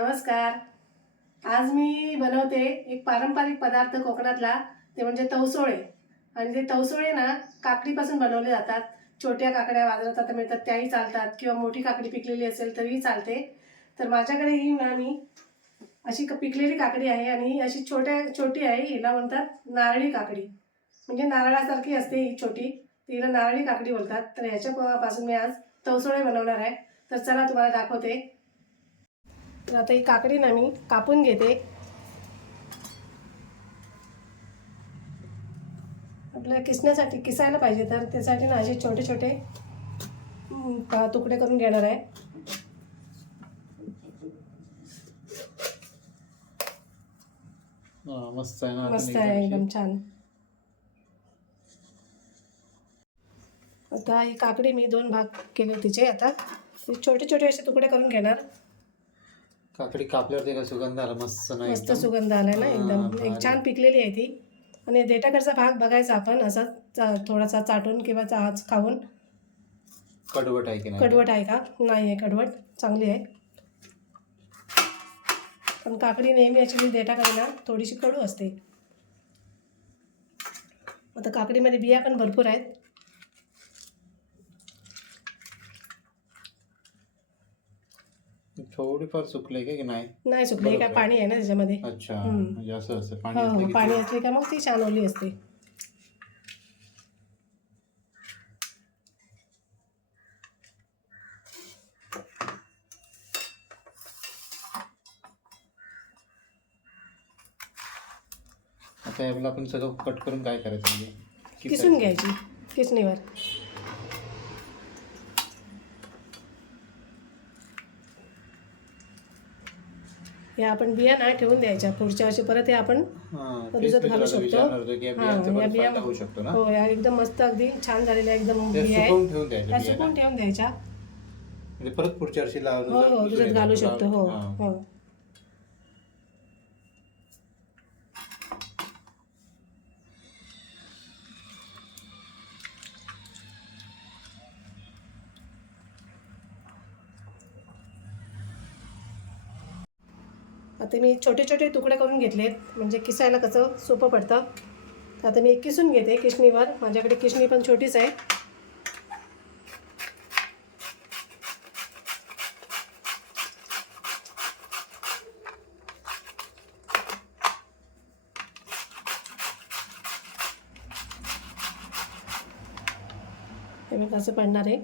नमस्कार. आज मी बनवते एक पारंपरिक पदार्थ कोकणातला ते म्हणजे तवसोळे. आणि ते तवसोळे ना काकडीपासून बनवले जातात. छोट्या काकड्या बाजारात आता मिळतात त्याही चालतात. किंवा मोठी काकडी पिकलेली असेल तरीही चालते. तर माझ्याकडे ही ना मी अशी क- पिकलेली काकडी आहे आणि ही अशी छोट्या छोटी आहे. हिला म्हणतात नारळी काकडी. म्हणजे नारळासारखी असते ही छोटी. तिला नारळी काकडी बोलतात. तर ह्याच्या पासून मी आज तवसोळे बनवणार आहे. तर चला तुम्हाला दाखवते. तर आता ही काकडी ना मी कापून घेते. आपल्याला किसण्यासाठी किसायला पाहिजे तर त्यासाठी ना असे छोटे छोटे तुकडे करून घेणार आहे. मस्त आहे मस्त एकदम आहे. एकदम छान. आता ही काकडी मी दोन भाग केले तिचे आता छोटे छोटे असे तुकडे करून घेणार. काकडी कापल्यावरती का सुगंध आला मस्त ना मस्त सुगंध आलाय ना एकदम. एक छान पिकलेली आहे ती. आणि देठाकडचा भाग बघायचा आपण असा थोडासा चाटून किंवा चा खाऊन. कडवट आहे की नाही? कडवट आहे का? नाही आहे कडवट. चांगली आहे. पण काकडी नेहमी ॲक्च्युली देठाकडे ना थोडीशी कडू असते. आता काकडीमध्ये बिया पण भरपूर आहेत. थोडीफार सुकले का की नाही नाही सुकली काय. पाणी आहे ना त्याच्यामध्ये अच्छा. म्हणजे असं असतं पाणी हो असलं हो की पाणी असले का मग ती छान ओली असते आता यावेळेला आपण सगळं कट करून काय करायचं म्हणजे किसून. घ्यायची किसणीवर हे आपण बिया ना ठेवून द्यायच्या. पुढच्या वर्षी परत हे आपण हा, भिजत घालू शकतो. हा, या बिया- हो एकदम मस्त अगदी छान झालेल्या एकदम बिया आहेत. त्या सुकून ठेवून द्यायच्या. म्हणजे परत पुढच्या वर्षी हो हो दुधात घालू शकतो. हो. हा. आता मी छोटे छोटे तुकडे करून घेतलेत. म्हणजे किसायला कसं सोपं पडतं. तर आता मी एक किसून घेते किसणीवर. माझ्याकडे किशणी पण छोटीच आहे. हे मी कसं पडणार आहे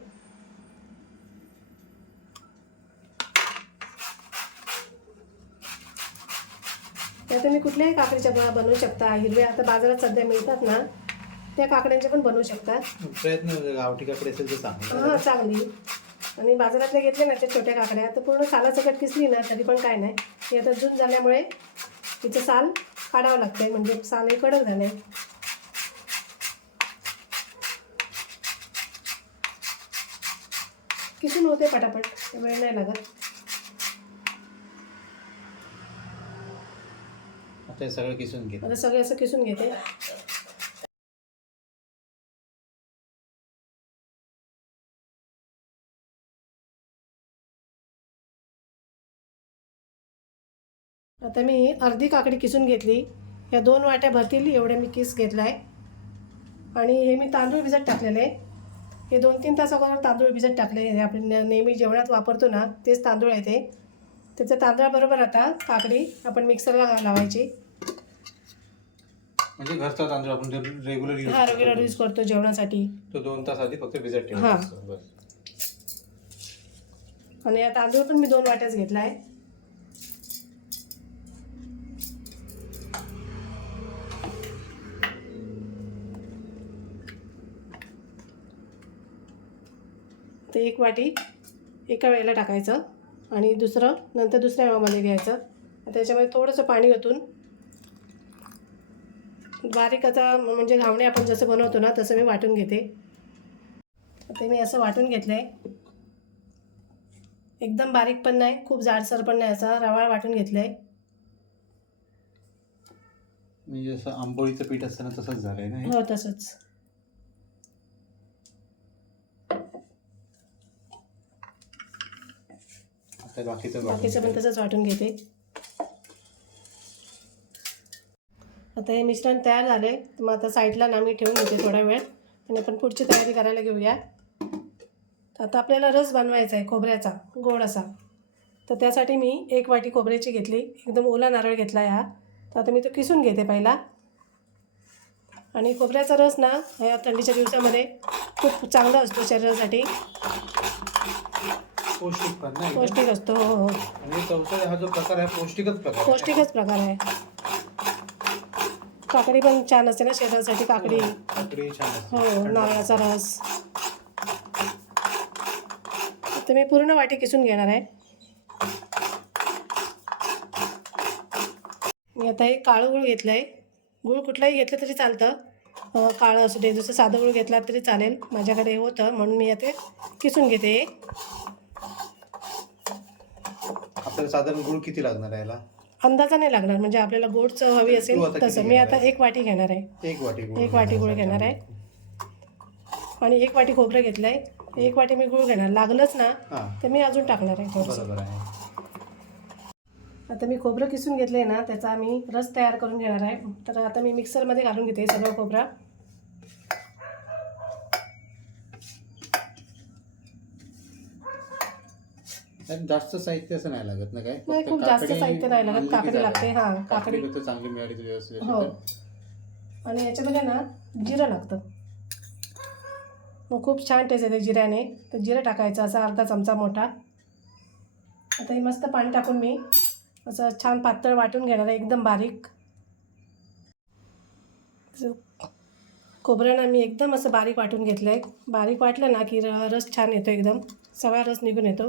त्या तुम्ही कुठल्याही काकडीच्या ब- बनवू शकता हिरव्या आता बाजारात सध्या मिळतात ना त्या काकड्यांच्या पण बनवू शकता प्रयत्न गावठी काकडे असेल तर चांगलं. हां चांगली. आणि बाजारातले घेतले ना त्या छोट्या काकड्या तर पूर्ण सालासकट किसली ना तरी पण काय नाही. हे आता जून झाल्यामुळे तिचं साल काढावं लागतंय म्हणजे साल हे कडक झालंय किसून होते पटापट ते वेळ नाही लागत. ते सगळं किसून घे आता सगळे असं किसून घेते. आता मी अर्धी काकडी किसून घेतली. या दोन वाट्या भरतील एवढे मी किस घेतला आहे आणि हे मी तांदूळ भिजत टाकलेले. आहे हे दोन तीन तास अगोदर तांदूळ भिजत टाकले. हे आपण नेहमी जेवणात वापरतो ना तेच तांदूळ आहे ते. त्याच्या तांदळाबरोबर आता काकडी आपण मिक्सरला लावायची. म्हणजे घरचा तांदूळ आपण रेग्युलर यूज हा रेग्युलर यूज करतो जेवणासाठी. तो दोन तास आधी फक्त भिजत हा. असतो, बस. आणि या तांदूळ पण मी दोन वाट्याच घेतला आहे ते एक वाटी एका वेळेला टाकायचं आणि दुसरं नंतर दुसऱ्या वेळामध्ये घ्यायचं. त्याच्यामध्ये थोडंसं पाणी ओतून बारीक आता म्हणजे घावणे आपण जसं बनवतो ना तसं मी वाटून घेते. ते मी असं वाटून घेतलं आहे एकदम बारीक पण नाही खूप जाडसर पण नाही असा रवाळ वाटून घेतलंय. म्हणजे जसं आंबोळीचं पीठ असतं ना तसंच झालंय ना हे? तसंच. बाकीचं बाकीचं पण तसंच वाटून घेते. आता हे मिश्रण तयार झाले. तर मग आता साईडला ना मी ठेवून घेते थोडा वेळ. आणि आपण पुढची तयारी करायला घेऊया. तर आता आपल्याला रस बनवायचा आहे खोबऱ्याचा गोड असा. तर त्यासाठी मी एक वाटी खोबऱ्याची घेतली. एकदम ओला नारळ घेतला आहे हा. तर आता मी तो किसून घेते पहिला. आणि खोबऱ्याचा रस ना ह्या थंडीच्या दिवसामध्ये खूप चांगला असतो शरीरासाठी. पौष्टिक पौष्टिक असतो हो हो. आणि चौसा हा जो प्रकार आहे पौष्टिकच प्रकार आहे. पौष्टिकच प्रकार आहे. काकडी पण छान असते ना शरीरासाठी काकडी. काकडी छान असते. हो नारळाचा रस. तर मी पूर्ण वाटी किसून घेणार आहे. मी आता एक काळं गुळ घेतलं आहे गुळ कुठलाही घेतलं तरी चालतं. काळं असू दे जसं साधं गुळ घेतला तरी चालेल. माझ्याकडे हे होतं म्हणून मी आता किसून घेते. आपल्याला साधारण गुळ किती लागणार आहे याला? अंदाजा नाही लागणार म्हणजे आपल्याला गोड चव हवी तू असेल आता तसं. किती मी आता? एक वाटी घेणार आहे. एक वाटी गुळ एक वाटी गुळ घेणार आहे. आणि एक वाटी खोबरं घेतलं आहे एक वाटी मी गुळ घेणार. लागलंच ना हां. तर मी अजून टाकणार आहे थोडंसं. बरोबर आहे. आता मी खोबरं किसून घेतलं आहे ना त्याचा मी रस तयार करून घेणार आहे. तर आता मी मिक्सरमध्ये घालून घेते सगळं खोबरं. त्यात जास्त साहित्य असं नाही लागत ना काय? नाही, खूप जास्त साहित्य नाही लागत. काकडी. लागते, हां, काकडी. फक्त चांगली मिळाली तर व्यवस्थित हो. आणि याच्यामध्ये ना जिरं लागतं. मग खूप छान टेस्ट येते जिऱ्याने. तर जिरं टाकायचं असा अर्धा चमचा मोठा. आता हे मस्त पाणी टाकून मी असं छान पातळ वाटून घेणार आहे एकदम बारीक. खोबरं ना मी एकदम असं बारीक वाटून घेतलं आहे बारीक वाटलं ना की रस छान येतो एकदम. सगळा रस निघून येतो.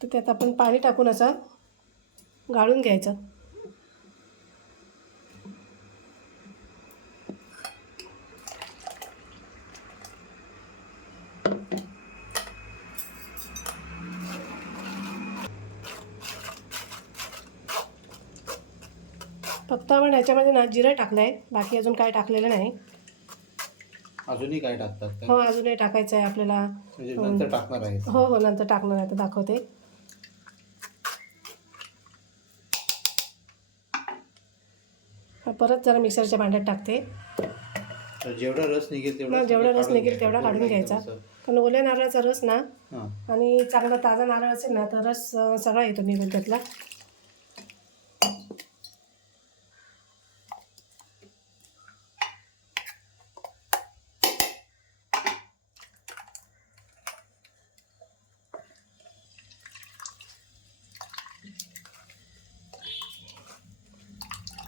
तर त्यात आपण पाणी टाकून असं गाळून घ्यायचं. फक्त आपण ह्याच्यामध्ये ना जिरं टाकलं आहे बाकी अजून काय टाकलेलं नाही. अजूनही काय टाकतात? हो अजूनही टाकायचं आहे आपल्याला. म्हणजे नंतर टाकणार आहे हो हो नंतर टाकणार आहे तर दाखवते. परत जरा मिक्सरच्या भांड्यात टाकते जेवढा रस निघेल तेवढा जेवढा रस निघेल. तेवढा काढून घ्यायचा. कारण ओल्या नारळाचा रस ना आणि चांगला ताजा नारळ असेल ना तर रस सगळा येतो निघून त्यातला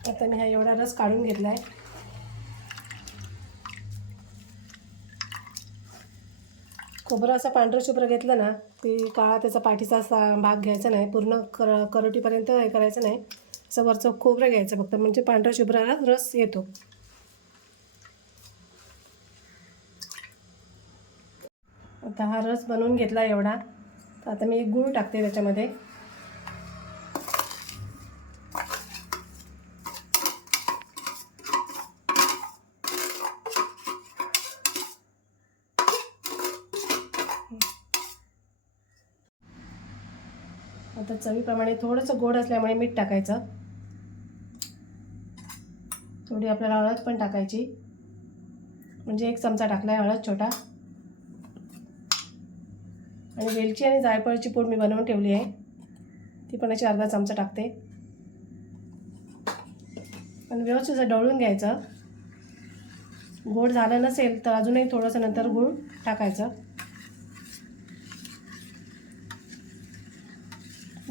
आता मी हा एवढा रस काढून घेतला आहे खोबरं असं पांढरं शुभ्र घेतलं ना की काळा त्याचा पाठीचा असा भाग घ्यायचा नाही पूर्ण कर करवटीपर्यंत हे करायचं नाही. असं वरचं खोबरं घ्यायचं फक्त म्हणजे पांढरा शुभ्राला रस येतो. आता हा रस बनवून घेतला एवढा. तर आता मी एक गूळ टाकते त्याच्यामध्ये. आता चवीप्रमाणे थोडंसं गोड असल्यामुळे मीठ टाकायचं. थोडी आपल्याला हळद पण टाकायची. म्हणजे एक चमचा टाकला आहे हळद छोटा. आणि वेलची आणि जायफळची पूड मी बनवून ठेवली आहे. ती पण अशी अर्धा चमचा टाकते. आणि व्यवस्थित असं ढवळून घ्यायचं. गोड झालं नसेल तर अजूनही थोडंसं नंतर गूळ टाकायचं.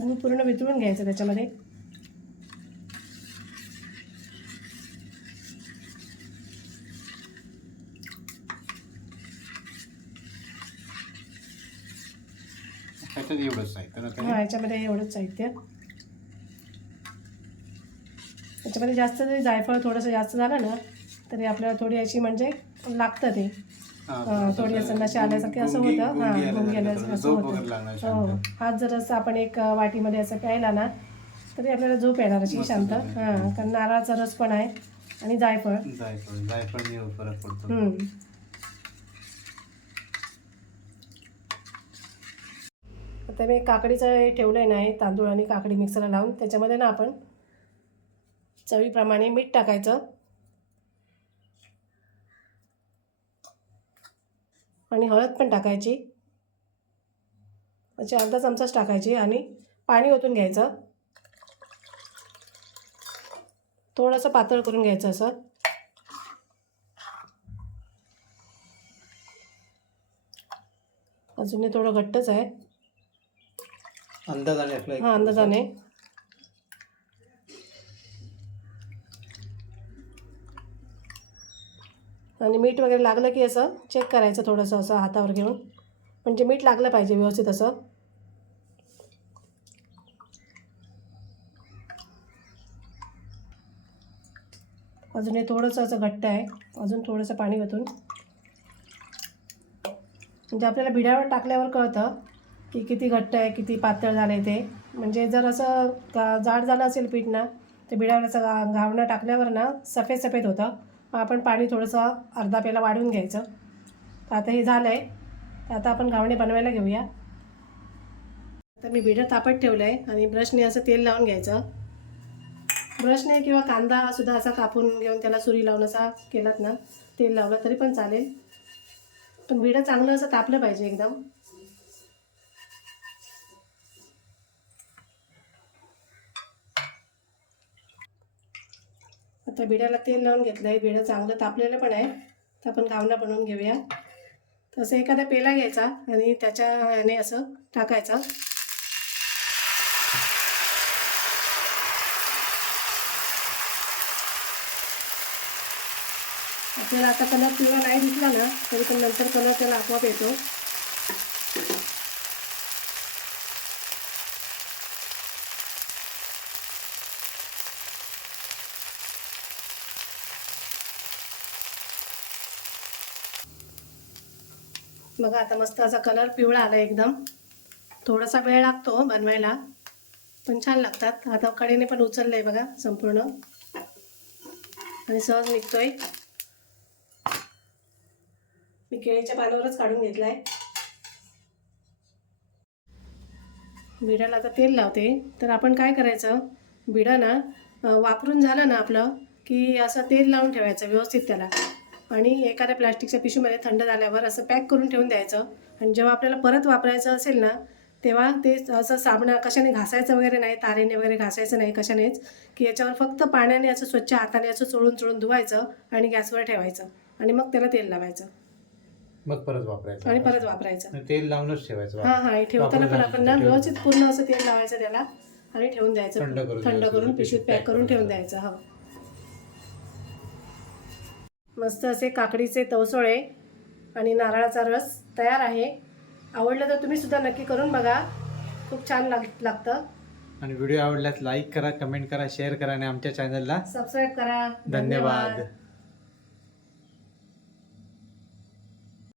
गूळ पूर्ण वितळून घ्यायचं त्याच्यामध्ये. त्याच्यात एवढंच हे- याच्यामध्ये एवढंच साहित्य. त्याच्यामध्ये जास्त जरी जायफळ थोडंसं जास्त झालं ना तरी आपल्याला थोडी अशी म्हणजे लागतं ते. थोडी नशा आल्यासारखे असं होतं. हां असं होतं. हो हात जर असं आपण एक वाटीमध्ये असं प्यायला ना तरी आपल्याला झोप येणार अशी शांत. हा कारण नारळाचा रस पण आहे आणि जायफळ. आता मी काकडीचं हे ठेवलं आहे नाही तांदूळ आणि काकडी मिक्सरला लावून त्याच्यामध्ये ना आपण चवीप्रमाणे मीठ टाकायचं. आणि हळद पण टाकायची. अशी अर्धा चमचाच टाकायची आणि पाणी ओतून घ्यायचं. थोडंसं पातळ करून घ्यायचं असं. अजून हे थोडं घट्टच आहे. अंदाजाने हा अंदाजाने. आणि मीठ वगैरे लागलं की असं चेक करायचं थोडंसं असं हातावर घेऊन. म्हणजे मीठ लागलं पाहिजे व्यवस्थित असं. अजून हे थोडंसं असं घट्ट आहे. अजून थोडंसं पाणी वतून म्हणजे आपल्याला भिड्यावर टाकल्यावर कळतं की किती घट्ट आहे किती पातळ झालं आहे ते. म्हणजे जर असं गा जाड झालं असेल पीठ ना ते भिड्यावर असं गा घावणं टाकल्यावर ना सफेद सफेद होतं. मग आपण पाणी थोडंसं अर्धा पेला वाढवून घ्यायचं. तर आता हे झालं आहे तर आता आपण घावणे बनवायला घेऊया. आता मी भिडं तापत ठेवलं आहे आणि ब्रशने असं तेल लावून घ्यायचं. ब्रशने किंवा कांदा सुद्धा असा कापून घेऊन त्याला सुरी लावून असा केलात ना तेल लावलं तरी पण चालेल. पण बिडं चांगलं असं तापलं पाहिजे एकदम. आता बिड्याला तेल लावून घेतलं आहे बिडं चांगलं तापलेलं पण आहे. तर आपण गावना बनवून घेऊया. तसं एखादा पेला घ्यायचा आणि त्याच्या ह्याने असं टाकायचं. आपल्याला आता कलर पिवळा नाही दिसला ना तरी पण नंतर कलर त्याला आपोआप येतो. बघा आता मस्त असा कलर पिवळा आला एकदम. थोडासा वेळ लागतो बनवायला पण छान लागतात. आता कडेने पण उचललं आहे बघा संपूर्ण. आणि सहज निघतोय. मी केळीच्या पानावरच काढून घेतला आहे बिडाला आता तेल लावते. तर आपण काय करायचं? बिडा ना वापरून झालं ना आपलं की असं तेल लावून ठेवायचं व्यवस्थित त्याला. आणि एखाद्या प्लास्टिकच्या पिशवीमध्ये थंड झाल्यावर असं पॅक करून ठेवून द्यायचं. आणि जेव्हा आपल्याला परत वापरायचं असेल ना तेव्हा ते असं साबणा कशाने घासायचं वगैरे नाही तारेने वगैरे घासायचं नाही कशानेच की याच्यावर फक्त पाण्याने असं स्वच्छ हाताने असं चोळून चोळून धुवायचं आणि गॅसवर ठेवायचं. आणि मग त्याला तेल लावायचं. मग परत वापरायचं. आणि परत वापरायचं. तेल लावूनच ठेवायचं. हां हां ठेवताना पण आपण ना. व्यवस्थित पूर्ण असं तेल लावायचं त्याला आणि ठेवून द्यायचं. थंड. करून पिशवीत पॅक करून ठेवून द्यायचं हो. मस्त असे काकडीचे तवसोळे आणि नारळाचा रस तयार आहे. आवडलं तर तुम्ही सुद्धा नक्की करून बघा. खूप छान लाग लागतं. आणि व्हिडिओ आवडल्यास लाईक करा कमेंट करा शेअर करा आणि आमच्या चॅनलला सबस्क्राईब करा. धन्यवाद.